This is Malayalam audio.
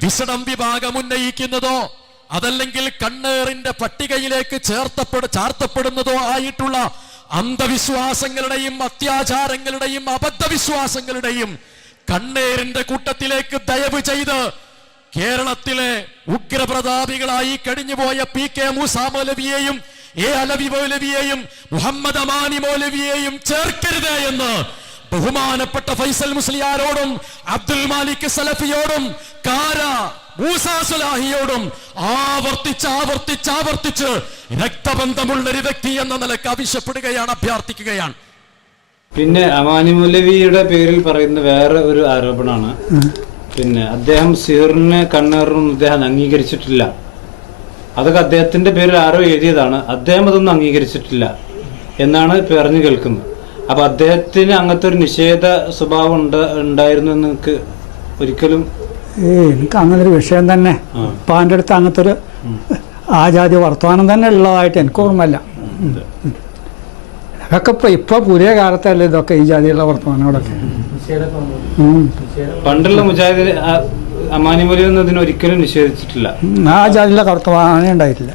വിഷണം വിഭാഗം ഉന്നയിക്കുന്നതോ അതല്ലെങ്കിൽ കണ്ണേറിന്റെ പട്ടികയിലേക്ക് ചേർത്തപ്പെട ചാർത്തപ്പെടുന്നതോ ആയിട്ടുള്ള അന്ധവിശ്വാസങ്ങളുടെയും അത്യാചാരങ്ങളുടെയും അബദ്ധവിശ്വാസങ്ങളുടെയും കണ്ണേറിന്റെ കൂട്ടത്തിലേക്ക് ദയവ് ചെയ്ത് കേരളത്തിലെ ഉഗ്രപ്രതാപികളായി കഴിഞ്ഞുപോയ പി കെ മൂസ മൗലവിയെയും എ അലവി മൗലവിയെയും മുഹമ്മദ് അമാനി മൗലവിയെയും ചേർക്കരുത് എന്ന് ബഹുമാനപ്പെട്ട ഫൈസൽ മുസ്ലിയാരോടും അബ്ദുൽ മാലിക് സലഫിയോടും കാര മൂസ സുലാഹിയോടും ആവർത്തിച്ച് ആവർത്തിച്ച് ആവർത്തിച്ച് രക്തബന്ധമുള്ള ഒരു വ്യക്തി എന്ന നിലയ്ക്ക് ആവശ്യപ്പെടുകയാണ് അഭ്യർത്ഥിക്കുകയാണ്. പിന്നെ അമാനി മൗലവിയുടെ പേരിൽ പറയുന്ന വേറെ ഒരു ആരോപണമാണ്. പിന്നെ അദ്ദേഹം സീറിന് കണ്ണേറിനൊന്നും അദ്ദേഹം അംഗീകരിച്ചിട്ടില്ല. അതൊക്കെ അദ്ദേഹത്തിന്റെ പേരിൽ ആരോ എഴുതിയതാണ്. അദ്ദേഹം അതൊന്നും അംഗീകരിച്ചിട്ടില്ല എന്നാണ് പറഞ്ഞു കേൾക്കുന്നത്. അപ്പൊ അദ്ദേഹത്തിന് അങ്ങനത്തെ ഒരു നിഷേധ സ്വഭാവം ഉണ്ട് ഉണ്ടായിരുന്നു എന്ന് നിങ്ങൾക്ക് ഒരിക്കലും ഏ എനിക്ക് അങ്ങനെ ഒരു വിഷയം തന്നെ. പാന്റെ അടുത്ത് അങ്ങനത്തെ ഒരു ആജാതി വർത്തമാനം തന്നെ ഉള്ളതായിട്ട് എനിക്ക് ഓർമ്മയില്ല. അതൊക്കെ ഇപ്പൊ ഇപ്പൊ പുതിയ കാലത്തല്ലേ ഇതൊക്കെ ഈ ജാതിയുള്ള വർത്തമാനങ്ങളൊക്കെ. പണ്ടുള്ള മുജാഹിദ് ഒരിക്കലും നിഷേധിച്ചിട്ടില്ല. ആ ജാതിയിലെ വർത്തമാനം ഉണ്ടായിട്ടില്ല.